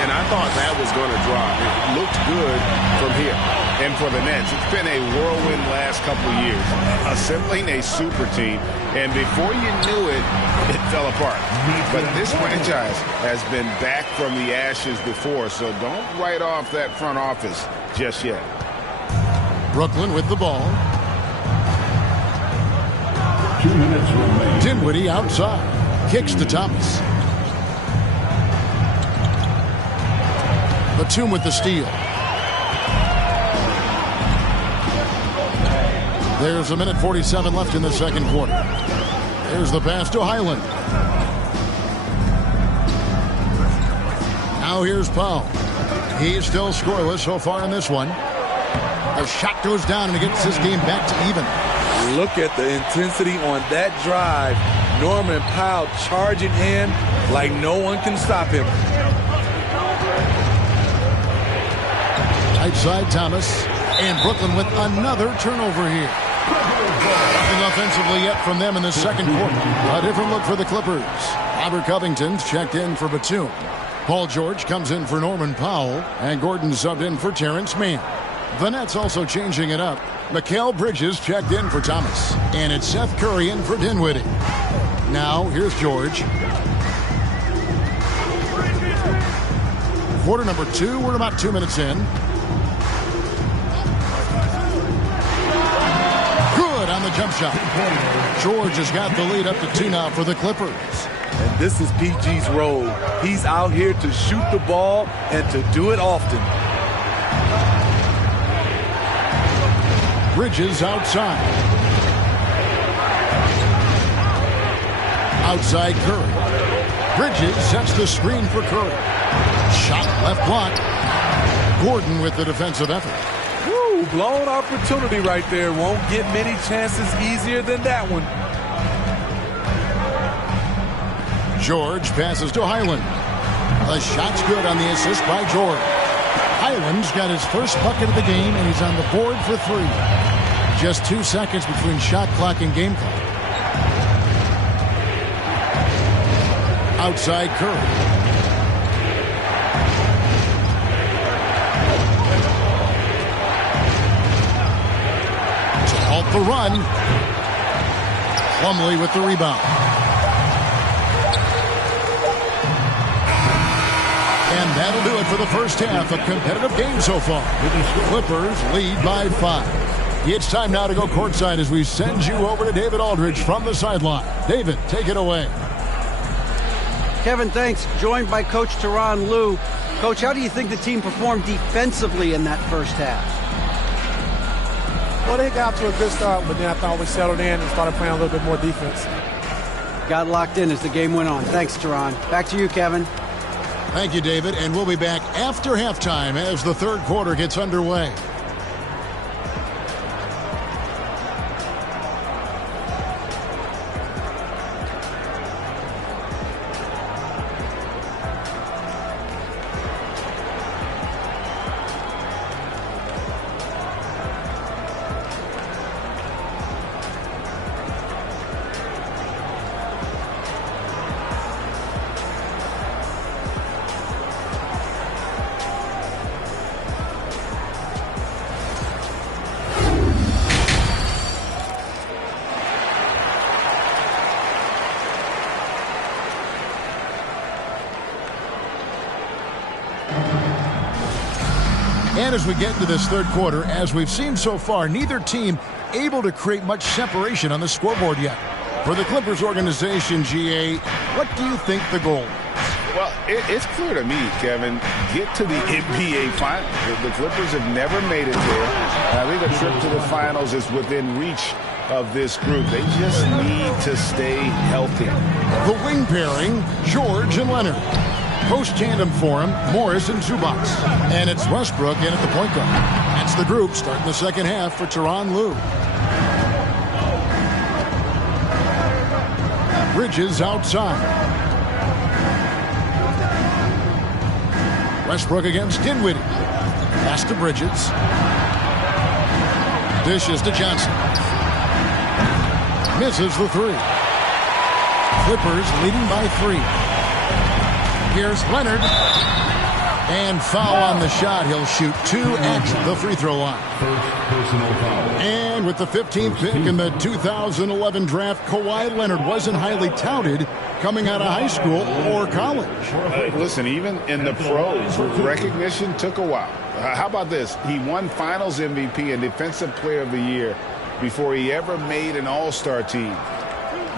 And I thought that was going to drop. It looked good from here. And for the Nets, it's been a whirlwind last couple of years. Assembling a super team. And before you knew it, it fell apart. But this franchise has been back from the ashes before. So don't write off that front office just yet. Brooklyn with the ball. 2 minutes remaining. Dinwiddie outside. Kicks to Thomas. Batum with the steal. There's 1:47 left in the second quarter. There's the pass to Highland. Now here's Powell. He's still scoreless so far in this one. A shot goes down and it gets this game back to even. Look at the intensity on that drive. Norman Powell charging in like no one can stop him. Right side Thomas. And Brooklyn with another turnover here. Nothing offensively yet from them in the second quarter. A different look for the Clippers. Robert Covington's checked in for Batum. Paul George comes in for Norman Powell. And Gordon subbed in for Terrence Mann. The Nets also changing it up. Mikal Bridges checked in for Thomas. And it's Seth Curry in for Dinwiddie. Now, here's George. Quarter number 2. We're about 2 minutes in. Good on the jump shot. George has got the lead up to 2 now for the Clippers. And this is PG's role. He's out here to shoot the ball and to do it often. Bridges outside. Outside Curry. Bridges sets the screen for Curry. Shot left block. Gordon with the defensive effort. Woo, blown opportunity right there. Won't get many chances easier than that one. George passes to Highland. The shot's good on the assist by George. Highland's got his first bucket of the game, and he's on the board for 3. Just 2 seconds between shot clock and game clock. Outside Curry. To halt the run. Plumlee with the rebound. And that'll do it for the first half. A competitive game so far. Clippers lead by 5. It's time now to go courtside as we send you over to David Aldridge from the sideline. David, take it away. Kevin, thanks. Joined by Coach Tyronn Lue. Coach, how do you think the team performed defensively in that first half? Well, they got to a good start, but then I thought we settled in and started playing a little bit more defense. Got locked in as the game went on. Thanks, Tyronn. Back to you, Kevin. Thank you, David. And we'll be back after halftime as the third quarter gets underway. And as we get into this third quarter, as we've seen so far, neither team able to create much separation on the scoreboard yet. For the Clippers organization, GA, what do you think the goal is? Well, it's clear to me, Kevin, get to the NBA Finals. The Clippers have never made it there. I think a trip to the Finals is within reach of this group. They just need to stay healthy. The wing pairing, George and Leonard. Post tandem for him, Morris and Zubac. And it's Westbrook in at the point guard. That's the group starting the second half for Tyronn Lue. Bridges outside. Westbrook against Dinwiddie. Pass to Bridges. Dishes to Johnson. Misses the three. Clippers leading by 3. Here's Leonard. And foul on the shot. He'll shoot 2 at the free throw line. And with the 15th pick in the 2011 draft, Kawhi Leonard wasn't highly touted coming out of high school or college. Listen, even in the pros, recognition took a while. How about this? He won Finals MVP and Defensive Player of the Year before he ever made an All-Star team.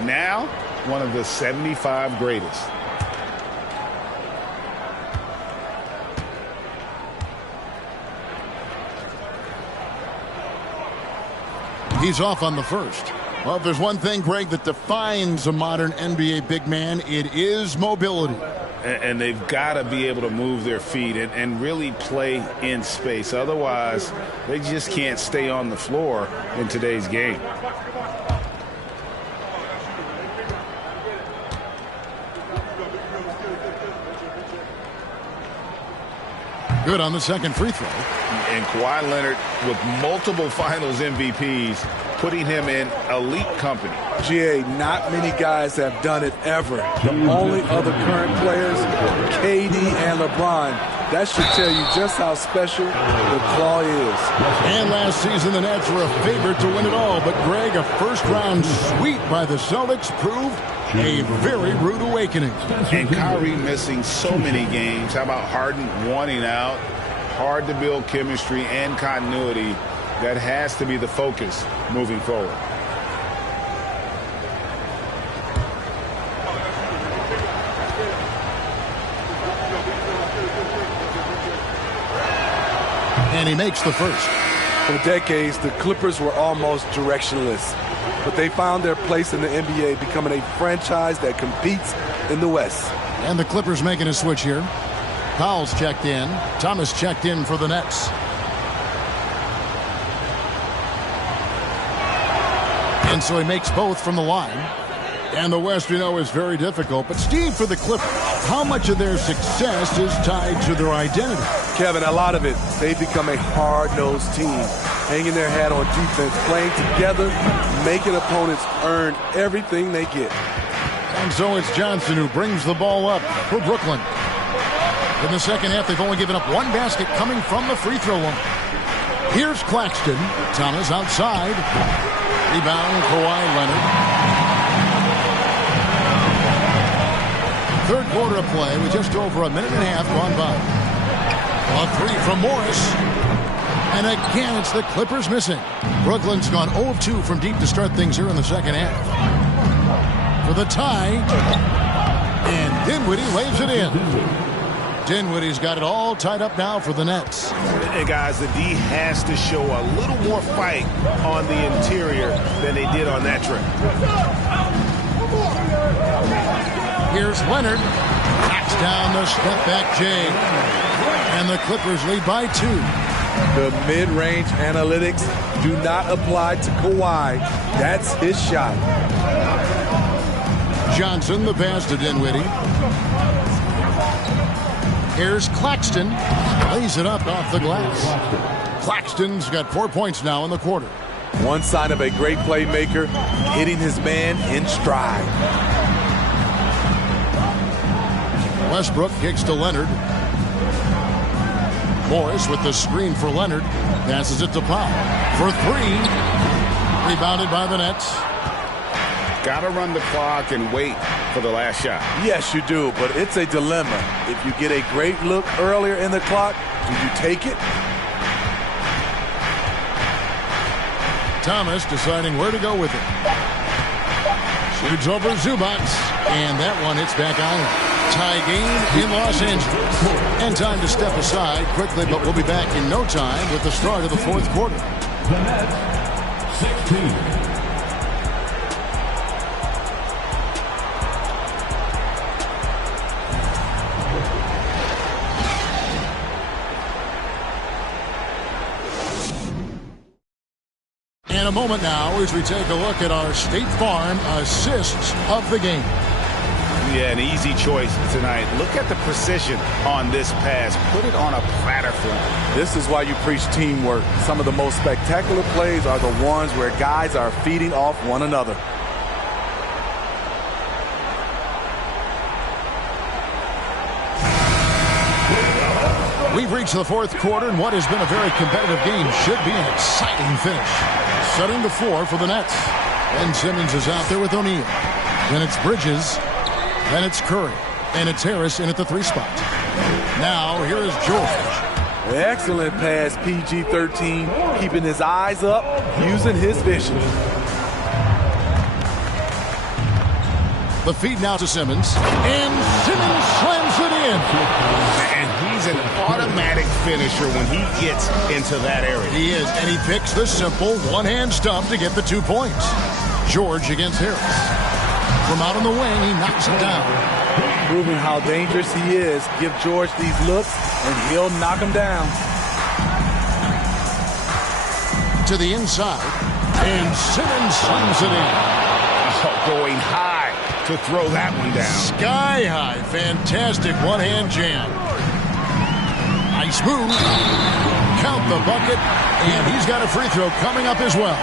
Now, one of the 75 greatest. He's off on the first. Well, if there's one thing, Greg, that defines a modern NBA big man, it is mobility. And they've got to be able to move their feet and really play in space. Otherwise, they just can't stay on the floor in today's game. Good on the second free throw. And Kawhi Leonard with multiple Finals MVPs, putting him in elite company. GA, not many guys have done it ever. The only other current players, KD and LeBron. That should tell you just how special the Claw is. And last season, the Nets were a favorite to win it all. But, Greg, a first-round sweep by the Celtics proved a very rude awakening. And Kyrie missing so many games. How about Harden wanting out? Hard to build chemistry and continuity. That has to be the focus moving forward. And he makes the first. For decades, the Clippers were almost directionless, but they found their place in the NBA, becoming a franchise that competes in the West. And the Clippers making a switch here. Powell's checked in. Thomas checked in for the Nets. And so he makes both from the line. And the West, we know, is very difficult. But, Steve, for the Clippers, how much of their success is tied to their identity? Kevin, a lot of it. They've become a hard-nosed team, hanging their hat on defense, playing together, making opponents earn everything they get. And so it's Johnson who brings the ball up for Brooklyn. In the second half, they've only given up one basket coming from the free throw line. Here's Claxton. Thomas outside. Rebound, Kawhi Leonard. Third quarter of play with just over a minute and a half gone by. A three from Morris. And again, it's the Clippers missing. Brooklyn's gone 0 of 2 from deep to start things here in the second half. For the tie. And Dinwiddie lays it in. Dinwiddie's got it all tied up now for the Nets. And guys, the D has to show a little more fight on the interior than they did on that trip. Here's Leonard. Backs down the step-back J. And the Clippers lead by 2. The mid-range analytics do not apply to Kawhi. That's his shot. Johnson, the pass to Dinwiddie. Here's Claxton. Lays it up off the glass. Claxton's got 4 points now in the quarter. One sign of a great playmaker, hitting his man in stride. Westbrook kicks to Leonard. Morris with the screen for Leonard. Passes it to Powell. For 3. Rebounded by the Nets. Got to run the clock and wait for the last shot. Yes, you do, but it's a dilemma. If you get a great look earlier in the clock, do you take it? Thomas deciding where to go with it. Shoots over Zubac, and that one hits back iron. Tie game in Los Angeles. And time to step aside quickly, but we'll be back in no time with the start of the fourth quarter. The Nets, 16. In a moment now as we take a look at our State Farm assists of the game. Yeah, an easy choice tonight. Look at the precision on this pass. Put it on a platter form. This is why you preach teamwork. Some of the most spectacular plays are the ones where guys are feeding off one another. We've reached the fourth quarter, and what has been a very competitive game should be an exciting finish. Setting the floor for the Nets. Ben Simmons is out there with O'Neal. Then it's Bridges. Then it's Curry. And it's Harris in at the 3 spot. Now, here is George. Excellent pass, PG-13. Keeping his eyes up, using his vision. The feed now to Simmons. And Simmons slams it in. And he's an automatic finisher when he gets into that area. He is, and he picks the simple one-hand stump to get the 2 points. George against Harris. From out on the wing, he knocks it down. Proving how dangerous he is. Give George these looks, and he'll knock him down. To the inside, and Simmons slams it in. Oh, going high to throw that one down. Sky high. Fantastic one-hand jam. Nice move. Count the bucket, and he's got a free throw coming up as well.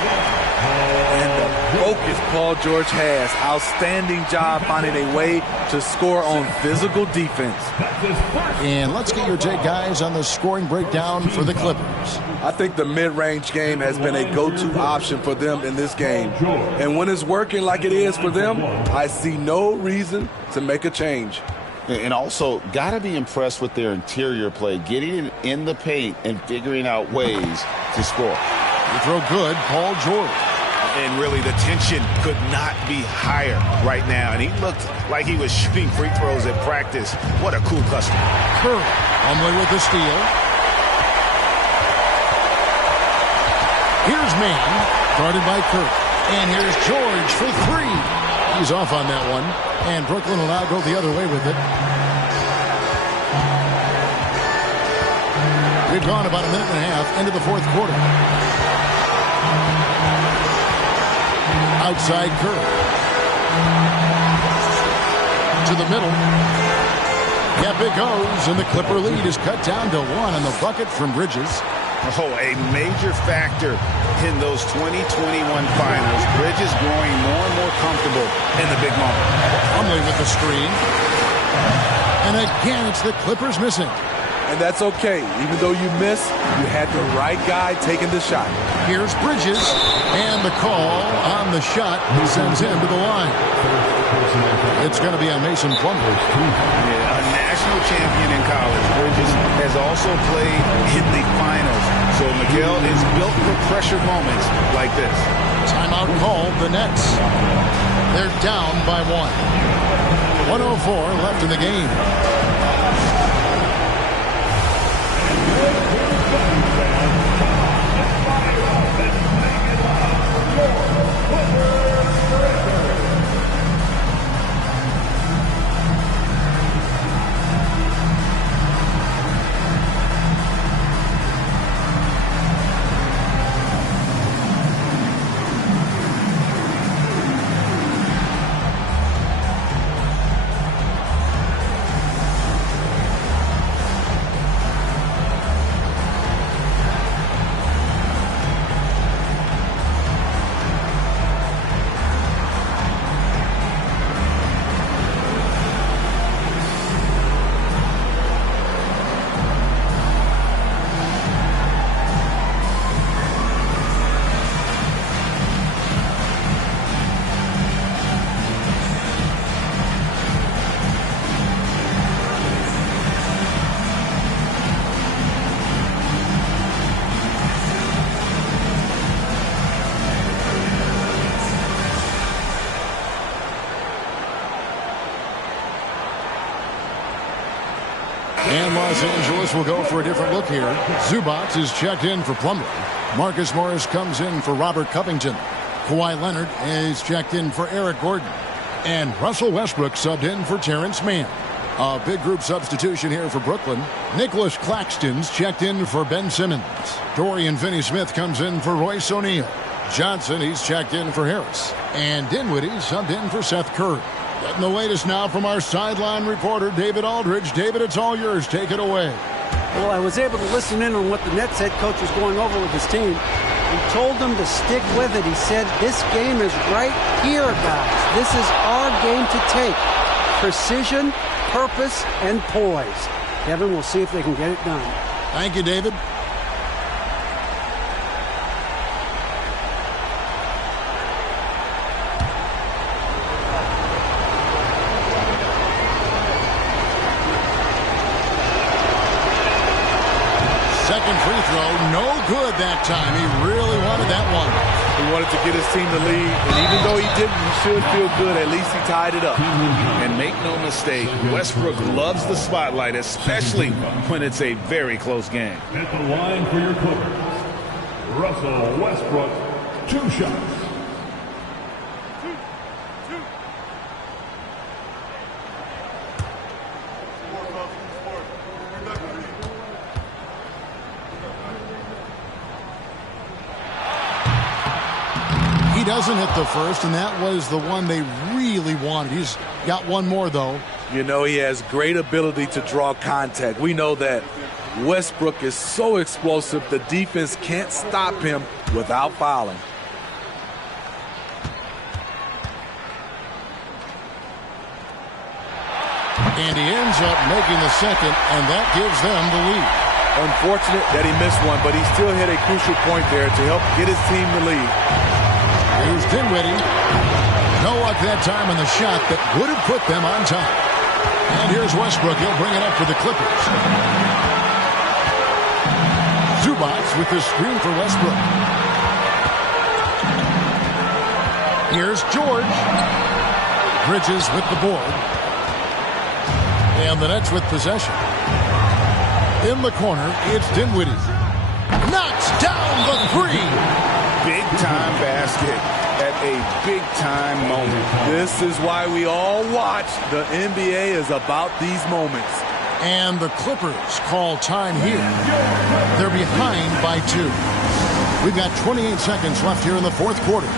And the focus Paul George has. Outstanding job finding a way to score on physical defense. And let's get your take, guys, on the scoring breakdown for the Clippers. I think the mid-range game has been a go-to option for them in this game. And when it's working like it is for them, I see no reason to make a change. And also, got to be impressed with their interior play, getting in the paint and figuring out ways to score. You throw good, Paul George. And really, the tension could not be higher right now. And he looked like he was shooting free throws at practice. What a cool customer. Curry, humbly with the steal. Here's Mann, guarded by Curry. And here's George for 3. He's off on that one. And Brooklyn will now go the other way with it. We've gone about a minute and a half into the fourth quarter. Outside Curry. To the middle. Yep, it goes, and the Clipper lead is cut down to 1 on the bucket from Bridges. Oh, a major factor in those 2021 finals. Bridges growing more and more comfortable in the big moment. Humbly with the screen. And again, it's the Clippers missing. And that's okay. Even though you miss, you had the right guy taking the shot. Here's Bridges, and the call on the shot sends him to the line. It's going to be on Mason Plumlee. Yeah, a national champion in college. Bridges has also played in the finals. So Miguel is built for pressure moments like this. Timeout called, the Nets. They're down by 1. 1:04 left in the game. And Los Angeles will go for a different look here. Zubac is checked in for Plumlee. Marcus Morris comes in for Robert Covington. Kawhi Leonard is checked in for Eric Gordon. And Russell Westbrook subbed in for Terrence Mann. A big group substitution here for Brooklyn. Nicholas Claxton's checked in for Ben Simmons. Dorian Finney-Smith comes in for Royce O'Neal. Johnson, he's checked in for Harris. And Dinwiddie subbed in for Seth Curry. Getting the latest now from our sideline reporter, David Aldridge. David, it's all yours. Take it away. Well, I was able to listen in on what the Nets head coach was going over with his team. He told them to stick with it. He said, this game is right here, guys. This is our game to take. Precision, purpose, and poise. Kevin, we'll see if they can get it done. Thank you, David. Second free throw, no good that time. He really wanted that one. He wanted to get his team to lead, and even though he didn't, he should feel good. At least he tied it up. And make no mistake, Westbrook loves the spotlight, especially when it's a very close game. At the line for your Clippers, Russell Westbrook, 2 shots. He doesn't hit the first, and that was the one they really wanted. He's got one more, though. You know, he has great ability to draw contact. We know that Westbrook is so explosive, the defense can't stop him without fouling. And he ends up making the second, and that gives them the lead. Unfortunate that he missed one, but he still hit a crucial point there to help get his team the lead. Here's Dinwiddie. No luck that time on the shot that would have put them on top. And here's Westbrook. He'll bring it up for the Clippers. Zubac with the screen for Westbrook. Here's George. Bridges with the board. And the Nets with possession. In the corner, it's Dinwiddie. Knocks down the three. Big-time basket at a big-time moment. This is why we all watch. The NBA is about these moments. And the Clippers call time here. They're behind by 2. We've got 28 seconds left here in the fourth quarter.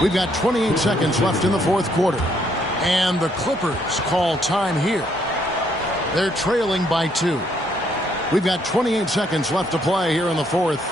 We've got 28 seconds left in the fourth quarter. And the Clippers call time here. They're trailing by 2. We've got 28 seconds left to play here in the fourth.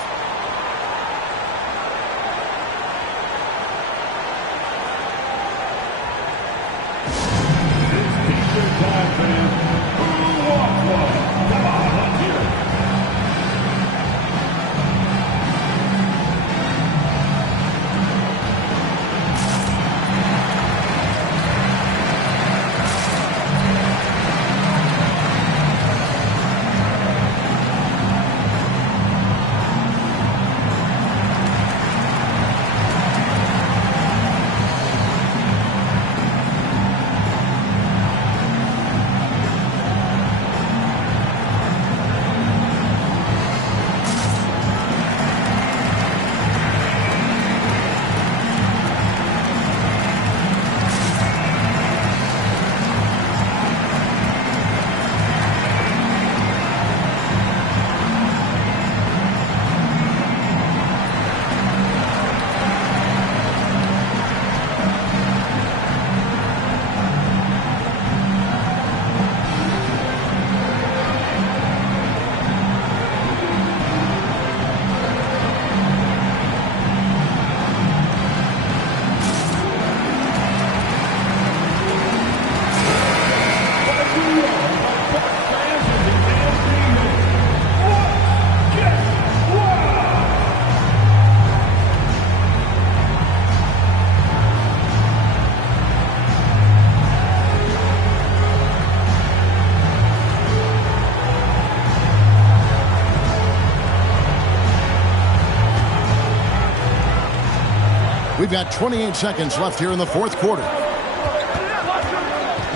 We've got 28 seconds left here in the fourth quarter.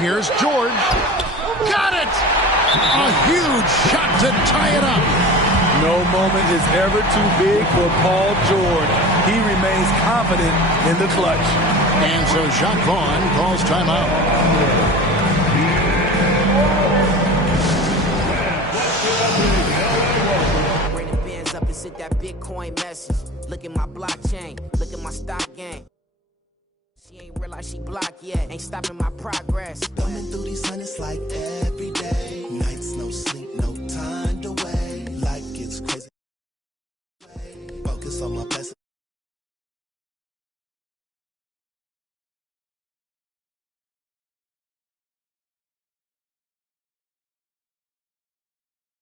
Here's George. Got it! A huge shot to tie it up. No moment is ever too big for Paul George. He remains confident in the clutch. And so Jacques Vaughn calls timeout. Bring the bands up and send that Bitcoin message. Look at my blockchain. Look at my stock game. She ain't realized she blocked yet. Ain't stopping my progress. Thumbing through these hundreds like every day. Nights, no sleep, no time to wait. Life gets crazy. Focus on my blessings.